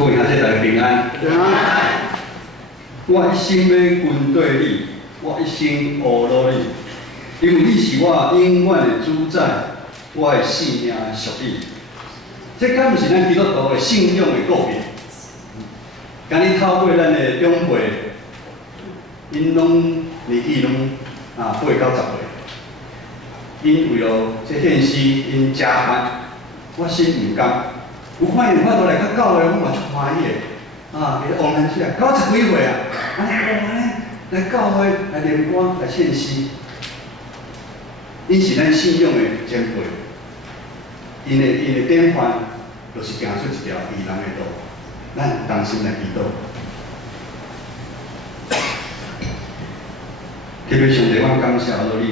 各位兄弟大家平安。平安。我一生要跟对你，我一生学路你，因为你是我永远的主宰，我的性命属你。这敢毋是咱基督徒的信仰的告别？今日透过咱的长辈，因拢年纪拢8到10岁，因为了这献诗因加班，我心唔甘。有看因法度来较教的，我嘛足欢喜的。王兰起来90几岁啊，来教会来练歌来献诗，因是咱信仰的前辈，因的典范，就是行出一条义人的路，咱同心来祈祷。特别上帝，我感谢到你，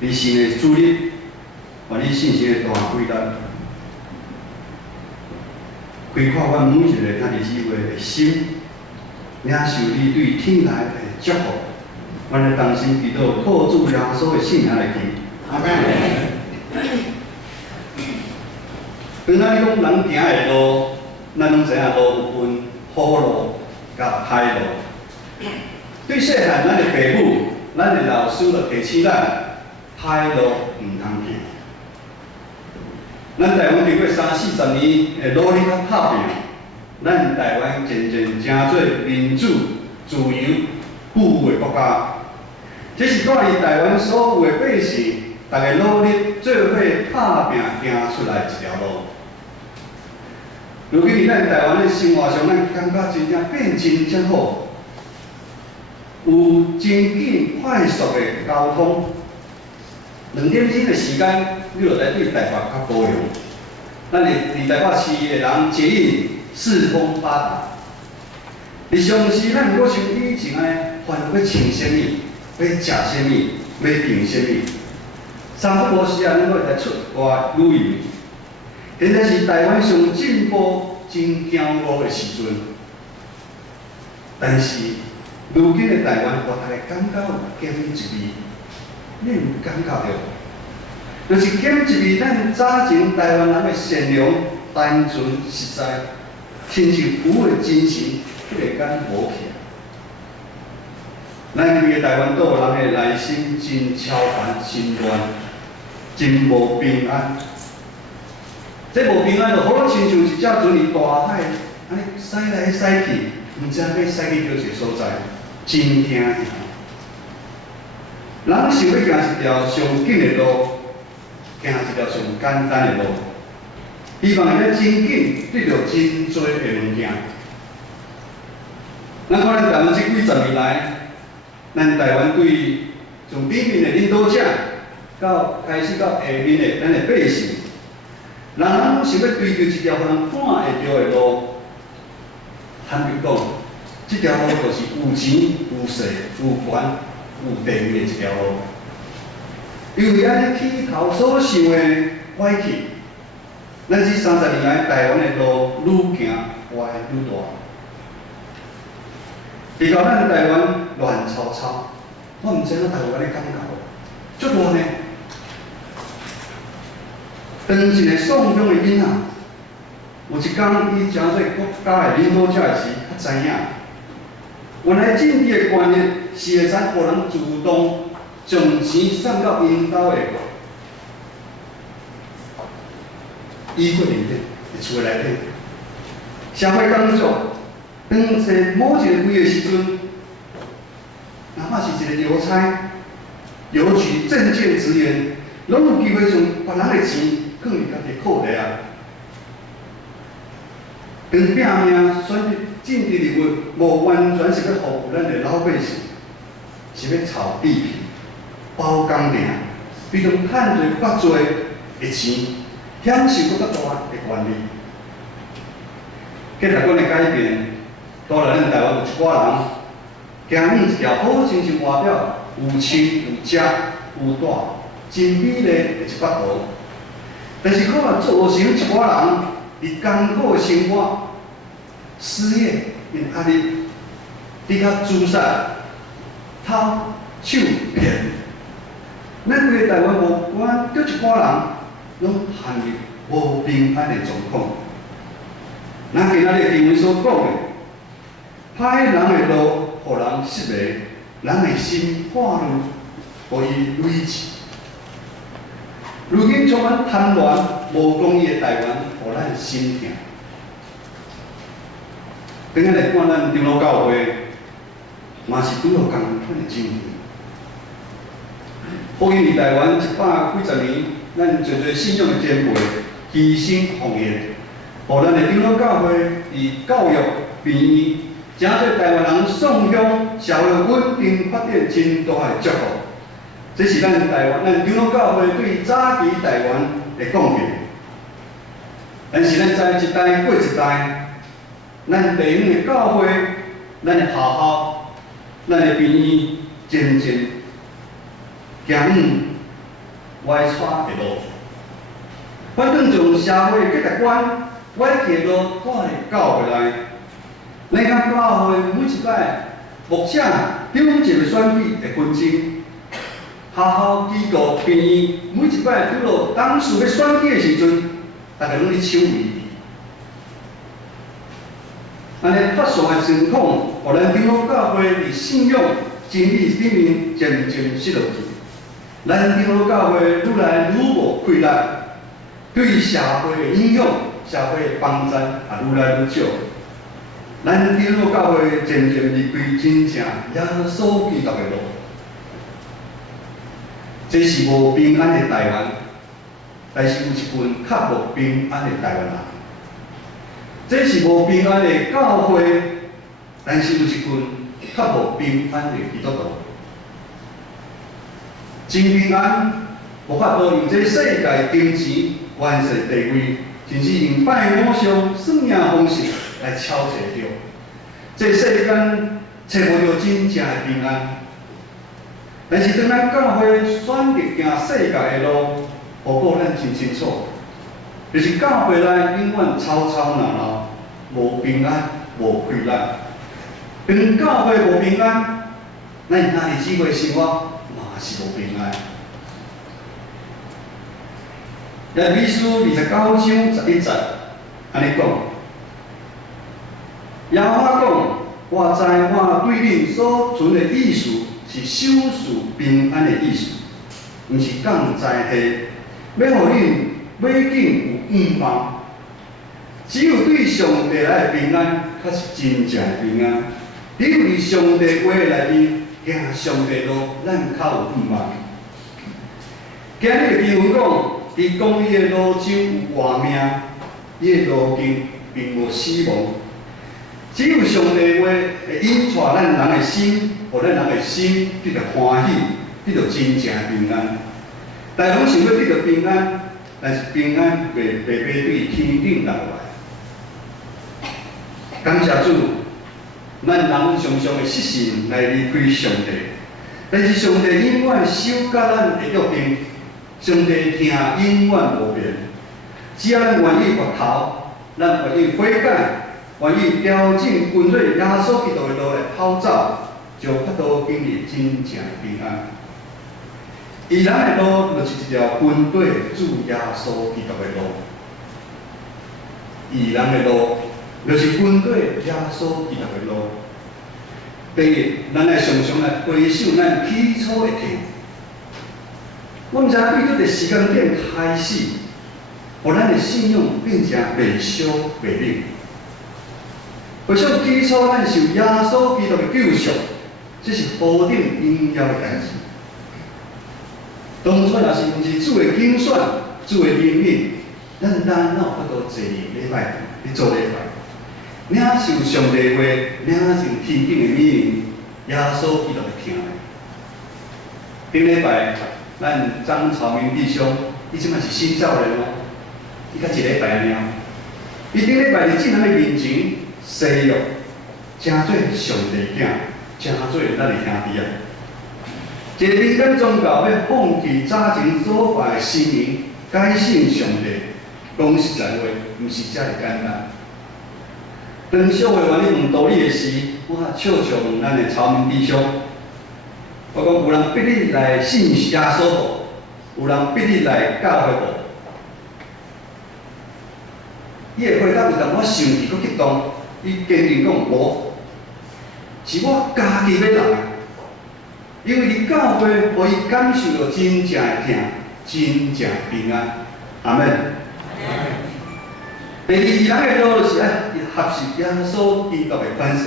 你神的主力，把你信心的大贵力。开阔阮每一个咱的智慧的心，领受你对天来的祝福。阮的同心祈祷，靠主耶稣的圣名来祈。阿门。当咱讲人行的路，咱拢知影路有分好路甲歹路。对细汉咱的父母、咱的老师就提醒咱，歹路唔通行。咱台湾经过30-40年的努力甲打拼，咱台湾渐渐成做民主、自由、富裕的国家。这是带于台湾所有的百姓，大家努力做伙打拼行出来一条路。如今咱台湾的生活上，咱感觉真正变真好，有真紧快速的交通。2点钟的时间，你就来对台北较高雄。咱伫台北市的人捷运四通八达。日常时咱毋过像以前安烦恼要穿啥物，要食啥物，要订啥物，三不五时咱要来出外旅游。现在是台湾上进步、真骄傲的时阵，但是如今的台湾，我大家感觉有减一味。你有感觉到？就是减一味，咱早前台湾人的善良、单纯、实在，亲像有的精神，迄个间无去。咱规个台湾岛人的内心真超凡、真乱、真无平安。这无平安就好亲像一只船伫大海，安尼驶来驶去，毋知要驶去倒一个所在，真惊吓。人想要行一条上紧的路，行一条上简单的路，希望会真紧得到真多的物件。咱看咱台湾这几十年来，咱台湾对从顶面的领导者，开始到下面的咱的百姓，人人想要追求一条互人看会到的路。坦白讲，这条路就是有钱、有势、有权。有地位的一条路，因为安尼起头所想的歪去，咱这30年来台湾的路愈行歪愈大。直到咱台湾乱糟糟，我毋知影大家安尼感觉，足乱的。当一个丧中的囡仔，有一天伊成做国家的领导者时，才知影。原来政治的观念是会使互人主动将钱送到因兜的医过里底，厝内底，社会工作，当找某一个位的时阵，哪怕是一个邮差、邮局证件职员，拢有机会将别人的钱放入家己口袋啊。当拼命选择政治人物，无完全是要服务咱的老百姓，是要炒地皮、包工程，比中趁侪较侪的钱，享受更较大的权利。今日阮的改变，当然咱台湾有一寡人，行一条好亲像外表有深有窄有大、真美丽的一幅图，但是可能造成一寡人伫艰苦的生活。失业因压力，比较自杀、偷、抢、骗，咱规个台湾无管倒一寡人，拢陷入无平安的状况。咱今仔日经文所讲的，歹人的路，互人失迷，人的心破乱，互伊累积。如今充满贪婪、无公义的台湾，互咱心痛。等下来看咱长老教会，嘛是拄到共款的境遇。福音伫台湾100几十年，咱侪侪信仰的前辈牺牲奉献，互咱的长老教会伫教育、病院，真侪台湾人送向社会稳定发展真大的祝福。这是咱台湾、咱长老教会对早期台湾的贡献。但是咱知一代过一代，咱地方的教会、咱的学校、咱的病院，渐渐行歪错的路。反正从社会价值观、歪题路带入教会内，咱看教会每一摆牧者、长级的选举的纷争，学校机构、病院每一摆拄到董事要选举的时阵，大家拢咧抢位置。安尼发生的情况，互咱长老教会伫信仰、真理顶面渐渐失落去。咱长老教会愈来愈无气力，对社会的影响、社会的帮助也愈来愈少。咱长老教会渐渐离开真正耶稣基督的路。这是无平安的台湾，但是有一群较无平安的台湾人。这是无平安的教会，但是有一群较无平安的基督徒。真平安，无法度用这世界金钱、权势、地位，甚至用拜偶像、算命方式来敲诈着。这世间找无到真正的平安。但是当咱教会选择行世界的路，报告咱真清楚，就是教会内永远吵吵闹闹，无平安，无快乐。当教会无平安，咱今日姊妹生活嘛是无平安。耶利米书29章11节安尼讲：耶和华讲，我知我对恁所存的意思是守住平安的意思，毋是降灾祸，要互恁尾景有盼望。只有对上帝来的平安，才是真正的平安。只有伫上帝话内面行上帝路，咱较有盼望。今日的经文讲，伫公义的路上有活命，伊的路径并无死亡。只有上帝话会引带咱人的心，互咱人的心得到欢喜，得到真正的平安。大家拢想要得到平安，但是平安袂白白对天顶落来。感谢主，咱人常常会失信来离开上帝，但是上帝永远守甲咱的约定，上帝听永远无变。只要咱愿意回头，咱愿意悔改，愿意调整跟随耶稣基督的路来跑走，就法度经历真正的平安。义人的路就是一条跟对主耶稣基督的路，义人的路就是跟对耶稣基督的路。第一，咱来常常来回想咱起初的天。我毋知对这个时间点开始，互咱的信仰变成袂烧袂冷。回想起初咱受耶稣基督的救赎，这是何等荣耀的代志！当初若是毋是主的拣选、主的引领，咱哪有法度坐礼拜去做礼拜？领受上帝话，领受天顶的命令，耶稣基督会听的。顶礼拜，咱张朝明弟兄，伊即摆是新造人哦，伊甲一礼拜尔。伊顶礼拜伫众人的面前誓约，真做上帝囝，真做咱的兄弟啊！一个民间宗教要放弃早前所拜的神明，改信上帝，讲实在话，毋是遮尔简单。当小会员咧问道理的时，我笑笑问咱的曹明弟兄，我讲有人逼你来信耶稣无？有人逼你来教会无？伊会回答有淡薄仔生气，佫激动，伊坚定讲无，是我家己要来，因为伫教会，互伊感受到真正的疼，真正的平安。阿门。第二，人的路是爱学习耶稣基督的款式。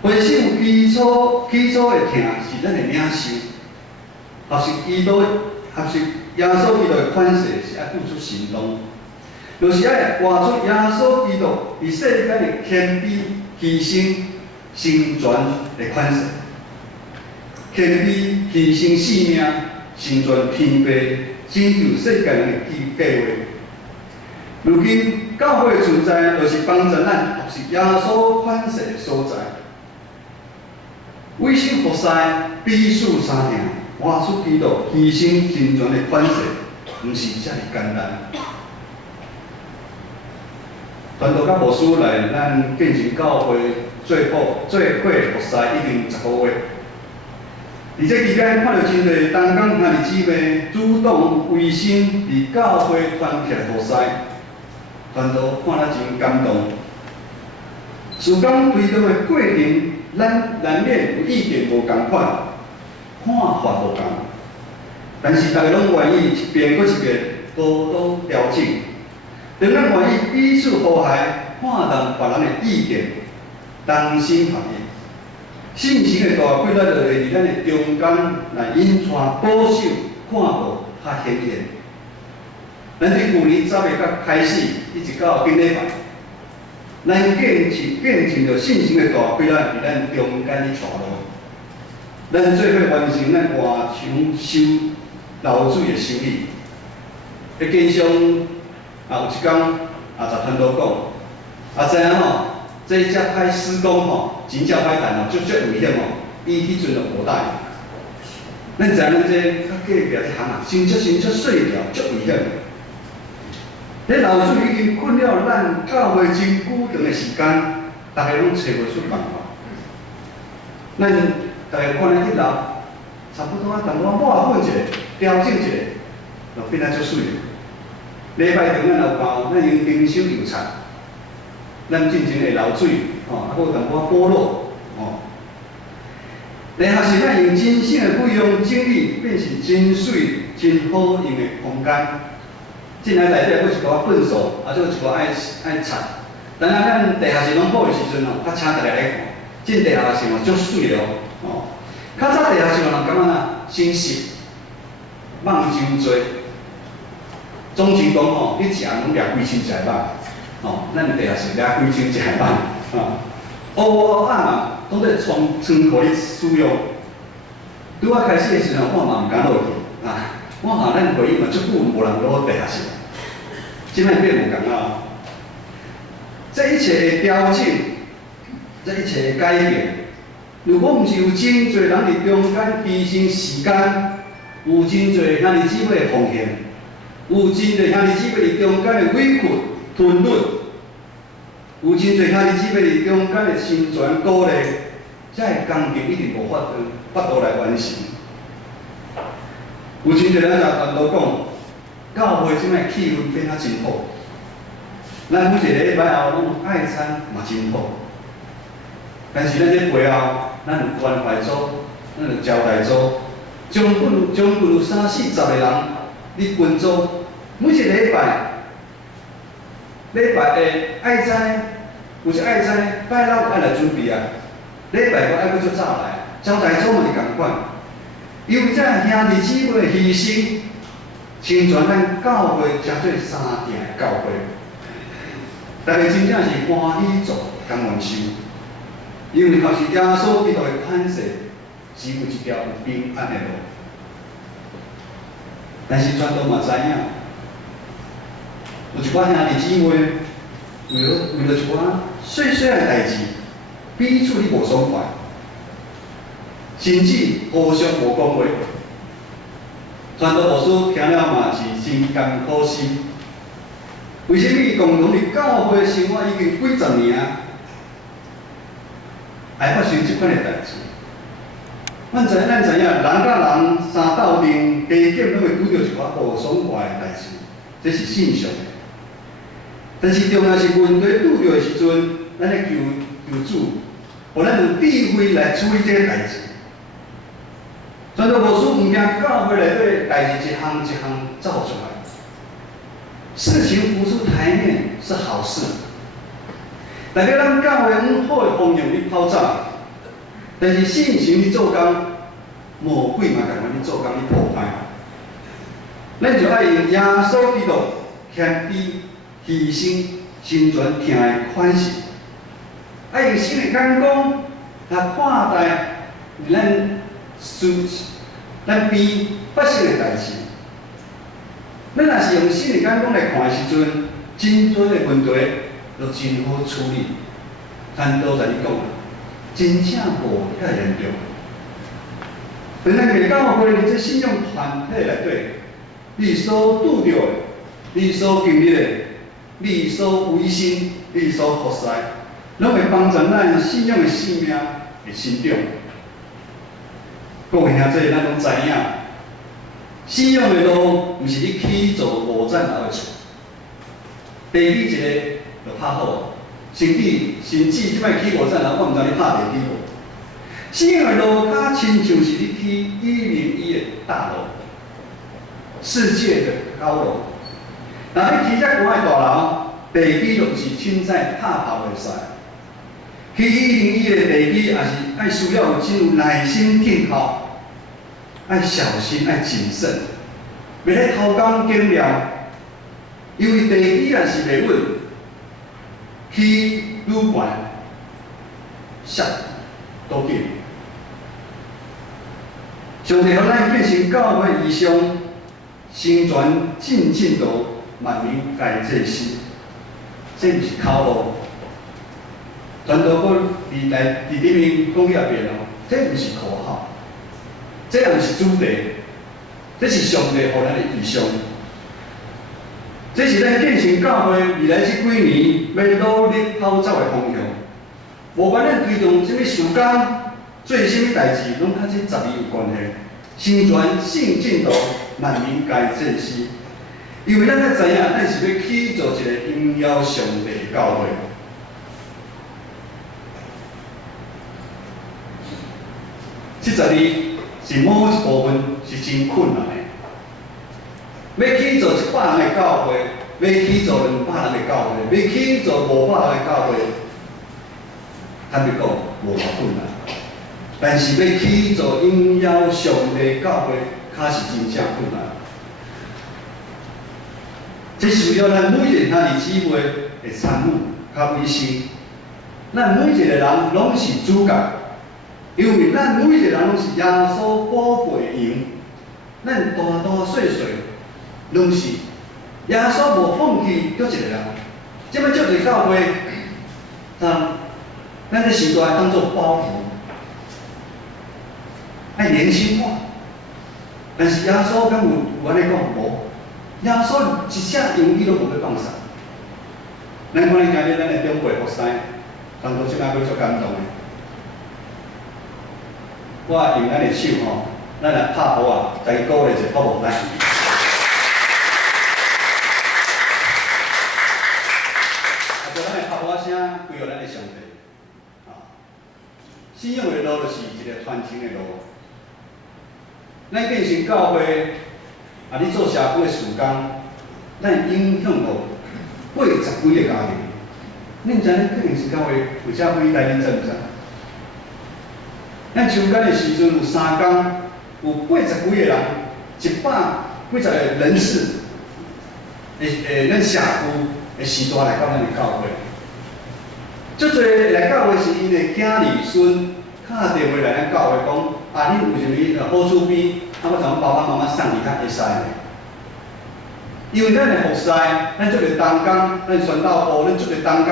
回信有基础的疼是咱的领受，学习耶稣基督的款式是爱付出行动，就是爱活出耶稣基督伫世间的谦卑、牺牲、成全的款式。谦卑、牺牲性命、成全天父、拯救世界人的计划。如今教会的存在，就是帮助咱学习耶稣款式的所在。为心服侍，彼此相疼，活出基督牺牲成全的款式，毋是遮尔简单。传道甲牧师来咱建成教会做会服侍已经10个月，伫这期间看到真侪东港兄弟姊妹主动为心伫教会团起来服侍，传道看了真感动。事工推动的过程，咱难免有意见无共款，看法无共，但是大家拢愿意一遍搁一遍多多调整。当咱愿意彼此和谐，看淡别人的意见，同心合意，信心的大规律就会伫咱的中间来引带保守看顾较显现。咱伫旧年10月开始，一直到今礼拜，咱见证着信心的大规律伫咱中间的带路。咱做伙完成咱外墙修流水的修理。迄经常有一天十传道讲，知影吼，这遮歹施工吼，真正歹干吼，足危险吼，伊迄阵就无答应。咱知影咱这较隔壁这行啊，真出细条，足危险。迄流水已经困了咱教会真久长的时间，大家拢找袂出办法。咱大家看咱一楼，差不多淡薄抹粉者，调整者，就变啊足水。礼拜堂咱有包，咱用冰箱油擦，咱进前会流水，吼，还有淡薄剥落，吼。然后是咱用真省的费用精力，变成真水、真好用的空间。进来内底佫一寡粪扫，啊，佫一寡爱擦。等下咱地下室拢好的时阵哦，较请大家来看。进地下室哦，足水哦，哦。较早地下室人感觉呐，真实，网真多。总之讲吼，你食拢掠规身一个网，吼，咱地下室掠规身一个网，啊，乌暗嘛，拢在窗互你使用。拄啊开始的时阵，我嘛毋敢落去，啊，我下咱回忆嘛，足久无人落地下室，即摆变无共啊。这一切的调整，这一切的改变，如果毋是有真侪人伫中间牺牲时间，有真侪兄弟姊妹的奉献。有真侪兄弟姊妹伫中间的委屈、吞忍，有真侪兄弟姊妹伫中间的成全鼓励，这个工程一定无法度来完成。有真侪人也传道讲，教会即摆气氛变啊真好，咱每一个礼拜后拢爱餐嘛真好，但是咱这背后，咱有关怀组，咱有招待组，将近有30-40个人，你分组。每一个礼拜的爱餐，有一爱餐拜六爱来准备啊，礼拜我爱佫足早来，招待组嘛是共款。因为这兄弟姊妹的牺牲，成全咱教会诚做三定的教会，大家真正是欢喜做，甘愿受。因为靠是耶稣基督的款式，是有一条有平安的路。但是传道嘛知影。有一寡兄弟姊妹，为了一寡细细的代志，彼此你无爽快，甚至互相无讲话。传道牧师听了嘛是心甘苦心。为什么共同伫教会生活已经几十年啊，会发生即款的代志？咱知影，人甲人相斗阵，加减拢会拄着一寡无爽快的代志，这是正常的。但是重要是问题拄着的时阵，咱来求主，互咱有智慧来处理这个代志。传道牧师毋惊教会内底代志一项一项造出来，事情浮出台面是好事。大家咱教会往好的方向去跑走，但是信心去做工，魔鬼嘛共款去做工去破坏。咱就爱用耶稣基督谦卑、牺牲、成全听的款式，爱用神的眼光来看待咱边发生的代志。咱若是用神的眼光来看的时阵，真多的问题都真好处理。但都在你讲，真正无遐严重。本来个教会伫这信仰团体内底，你所拄着的，你所经历的，你所违心，你所服侍，拢会帮助咱信仰的生命会成长。各位兄弟，咱拢知影，信仰的路毋是你起做无站后的厝，第一一个就拍好，甚至即摆起无站后，我毋知你拍第几步。信仰的路它亲像是你去101的大楼，世界的高楼。若你起遮高的大楼，地基就毋是凊彩拍跑袂使。去101的地基，也是爱需要有真有耐心听候，爱小心，爱谨慎，袂咧偷工减料。因为地基若是袂稳，起愈悬，摔都紧。上帝互咱变成教会异象，成全进度，万民改这心，这毋是口路。传道搁伫里面讲遐边哦，这毋是口号，这也毋是主题，这是上帝互咱的意象。这是咱建成教会未来这几年要努力跑走的方向。无管咱推动什么事工，做什么代志，拢甲这12有关系。成全圣进度，万民皆正视。因为咱才知影，咱是要起造一个荣耀上帝的教会。这12是某一部分是真困难的。要起造100人的教会，要起造200人的教会，要起造500人的教会，坦白讲无偌困难。但是要起造荣耀上帝的教会，确实真正困难。这需要咱每一个兄弟姊妹的参与甲维系。咱每一个人拢是主角。因为咱每一个人拢是耶稣宝贵的羊，咱大大细细拢是耶稣无放弃叫一个人。即摆足侪教会，咱这时代当作包袱，爱年轻化。但是耶稣敢有安尼讲无？耶稣一只羊伊都无要放杀。咱看今日咱的中国佛师，当作即摆要足感动的。我用咱的手吼，咱来拍鼓啊，再鼓励者好无咱。就咱的拍鼓声归予咱的上帝。信仰的路就是一个传承的路。咱建成教会，你做社区的事工，咱影响到80几个家庭。恁知影建成教会有遮伟大，恁知毋知？咱抽干的时阵有3工，有80几个人，100几十个人士，咱社区的时代来到咱的教会。足侪来教会是因的囝儿孙打电话来咱教会讲，恁有啥物好处边，我从爸爸妈妈送你较会使的。因为咱的服侍，咱做个同工，咱宣道部，咱做个同工，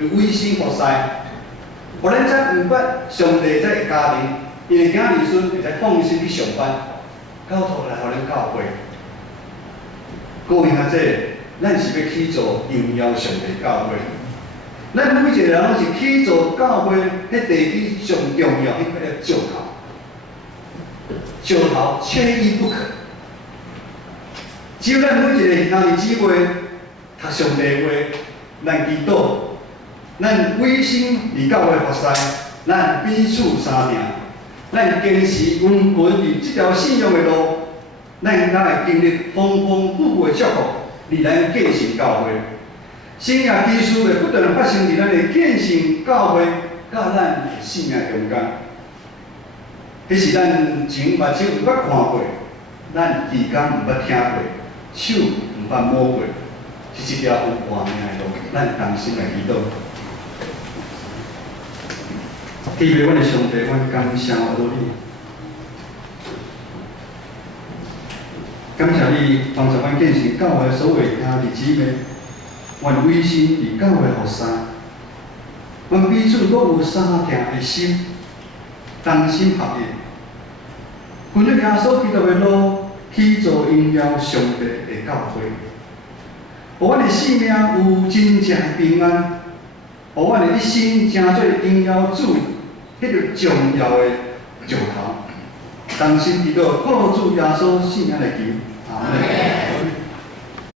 有委身服侍。互咱才毋捌上帝这个家庭，因为囝儿孙会使放心去上班，交托来互咱教会。各位兄弟，咱是要起造荣耀上帝教会。咱每一个人拢是起造教会，迄地基上重要迄块石头，石头缺一不可。只有咱每一个兄弟姊妹读上帝话，咱祈祷，咱委身伫教会服侍，咱彼此相听，咱坚持稳稳伫这条信仰的路，咱才会经历丰丰富富的祝福，伫咱建成教会。生命奇事会不断地发生伫咱的建成教会，甲咱的生命中间。迄是咱前目睭毋捌看过，咱耳根毋捌听过，手毋捌摸过，是一条有画面的路，咱同心来祈祷。祈求阮的上帝，阮感谢我你，感谢你帮助阮建成教会所有兄弟姊妹，阮委身伫教会服侍，阮彼此都有相听的心，同心合意。凭着耶稣基督的路去做荣耀上帝的教会，互阮的性命有真正的平安，互阮的一生成做荣耀主迄个重要的石头。同心祈祷，靠主耶稣圣名来求，阿门。